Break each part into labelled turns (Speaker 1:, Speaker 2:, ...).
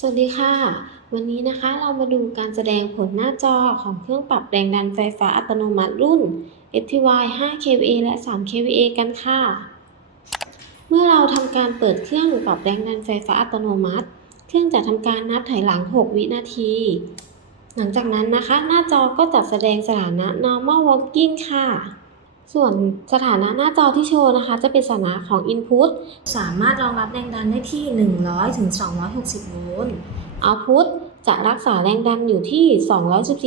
Speaker 1: สวัสดีค่ะ วันนี้นะคะเรามาดูการแสดงผลหน้าจอของเครื่องปรับแรงดันไฟฟ้าอัตโนมัติรุ่น FTY 5 kVA และ3 kVA กันค่ะ เมื่อเราทำการเปิดเครื่องปรับแรงดันไฟฟ้าอัตโนมัติ เครื่องจะทำการนับถอยหลัง 6 วินาที หลังจากนั้นนะคะ หน้าจอก็จะแสดงสถานะ normal working ค่ะ ส่วนสถานะหน้าจอที่โชว์นะคะ จะเป็นสถานะของ input สามารถรองรับแรงดันได้ที่ 100ถึง260 โวลต์ output จะรักษาแรงดันอยู่ที่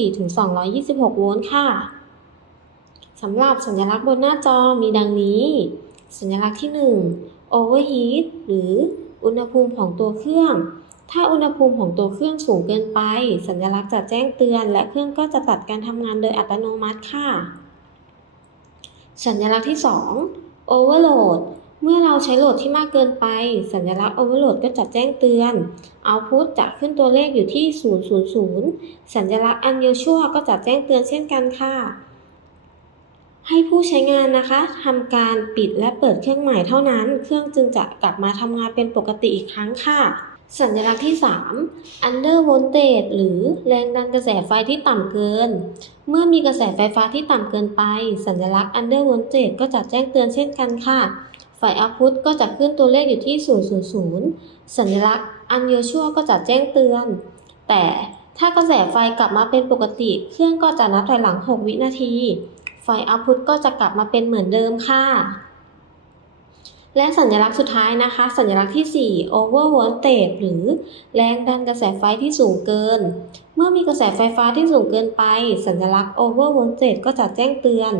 Speaker 1: 214ถึง226 โวลต์ค่ะสำหรับสัญลักษณ์บนหน้าจอมีดังนี้ สัญลักษณ์ที่ 1 overheat หรืออุณหภูมิของตัวเครื่อง ถ้าอุณหภูมิของตัวเครื่องสูงเกินไป สัญลักษณ์จะแจ้งเตือน และเครื่องก็จะตัดการทำงานโดยอัตโนมัติค่ะ สัญลักษณ์ที่ 2 overload เมื่อเราใช้โหลดที่มากเกินไป สัญลักษณ์ overload ก็จะแจ้งเตือน output จะขึ้นตัวเลขอยู่ที่ 000 สัญลักษณ์ unusual ก็จะแจ้งเตือนเช่นกันค่ะ ให้ผู้ใช้งานนะคะทำการปิดและเปิดเครื่องใหม่เท่านั้น เครื่องจึงจะกลับมาทำงานเป็นปกติอีกครั้งค่ะ สัญลักษณ์ที่ 3 under voltage หรือแรงดันกระแสไฟที่ต่ำเกิน เมื่อมีกระแสไฟฟ้าที่ต่ำเกินไป สัญลักษณ์ under voltage ก็จะแจ้งเตือนเช่นกันค่ะฝ่าย output ก็จะขึ้นตัวเลขอยู่ที่ 000 สัญลักษณ์ unusual ก็จะแจ้งเตือน แต่ถ้ากระแสไฟกลับมาเป็นปกติ เครื่องก็จะนับถอยหลัง 6 วินาที ไฟ output ก็จะกลับมาเป็นเหมือนเดิมค่ะ และสัญลักษณ์สุดท้ายนะคะ สัญลักษณ์ที่ 4 over voltage หรือแรงดันกระแสไฟที่สูงเกิน เมื่อมีกระแสไฟฟ้าที่สูงเกินไป สัญลักษณ์ over voltage ก็จะแจ้งเตือน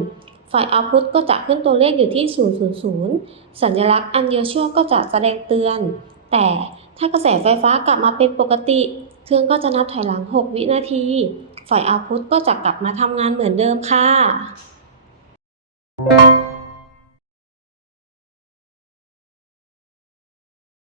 Speaker 1: ฝ่าย output ก็จะขึ้นตัวเลขอยู่ที่ 000 สัญลักษณ์ unusual ก็จะแสดงเตือน แต่ถ้ากระแสไฟฟ้ากลับมาเป็นปกติ เครื่องก็จะนับถอยหลัง 6 วินาทีฝ่าย output ก็จะกลับมาทำงานเหมือนเดิมค่ะ